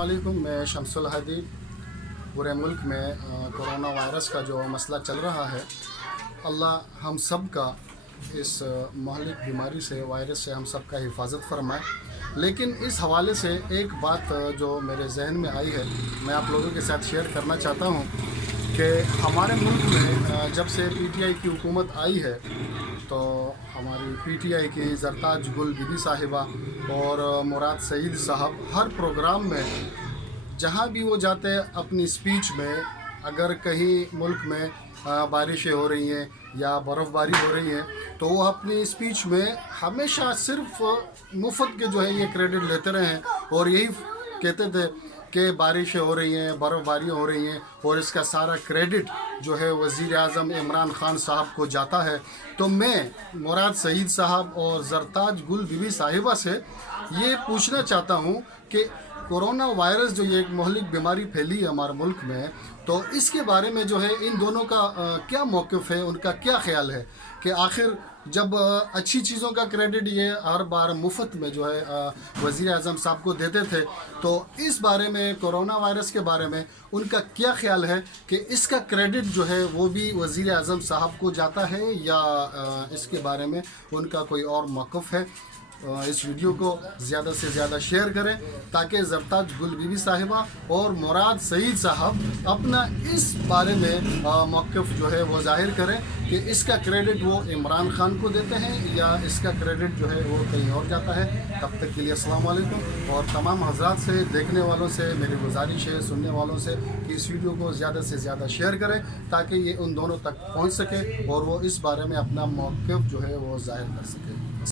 वालेकुम, मैं शमसुल हदी। पूरे मुल्क में कोरोना वायरस का जो मसला चल रहा है, अल्लाह हम सब का इस महलिक बीमारी से, वायरस से हम सब का हिफाजत फरमाए। लेकिन इस हवाले से एक बात जो मेरे जहन में आई है, मैं आप लोगों के साथ शेयर करना चाहता हूँ कि हमारे मुल्क में जब से पीटीआई की हुकूमत आई है, तो हमारी पीटीआई की जरताज गुल बीबी साहिबा और मुराद सईद साहब हर प्रोग्राम में जहाँ भी वो जाते हैं अपनी स्पीच में, अगर कहीं मुल्क में बारिशें हो रही हैं या बर्फ़बारी हो रही है, तो वो अपनी स्पीच में हमेशा सिर्फ मुफ्त के जो है ये क्रेडिट लेते रहे हैं और यही कहते थे कि बारिशें हो रही हैं, बर्फ़बारी हो रही हैं और इसका सारा क्रेडिट जो है वज़ीर आज़म इमरान ख़ान साहब को जाता है। तो मैं मुराद सईद साहब और जरताज गुल बीबी साहिबा से ये पूछना चाहता हूँ कि कोरोना वायरस जो ये एक महलिक बीमारी फैली है हमारे मुल्क में, तो इसके बारे में जो है इन दोनों का क्या मौक़िफ़ है, उनका क्या ख़्याल है कि आखिर जब अच्छी चीज़ों का क्रेडिट ये हर बार मुफ्त में जो है वज़ीर आज़म साहब को देते थे, तो इस बारे में कोरोना वायरस के बारे में उनका क्या ख्याल है कि इसका क्रेडिट जो है वो भी वज़ीर आज़म साहब को जाता है या इसके बारे में उनका कोई और मौक़िफ़ है। इस वीडियो को ज़्यादा से ज़्यादा शेयर करें ताकि जरताज गुल बीबी साहिबा और मुराद सईद साहब अपना इस बारे में मौक़िफ़ जो है वो ज़ाहिर करें कि इसका क्रेडिट वो इमरान ख़ान को देते हैं या इसका क्रेडिट जो है वो कहीं और जाता है। तब तक के लिए अस्सलाम वालेकुम। और तमाम हज़रात से, देखने वालों से मेरी गुजारिश है, सुनने वालों से, कि इस वीडियो को ज़्यादा से ज़्यादा शेयर करें ताकि ये उन दोनों तक पहुँच सके और वो इस बारे में अपना मौक़िफ़ जो है वो ज़ाहिर कर सके।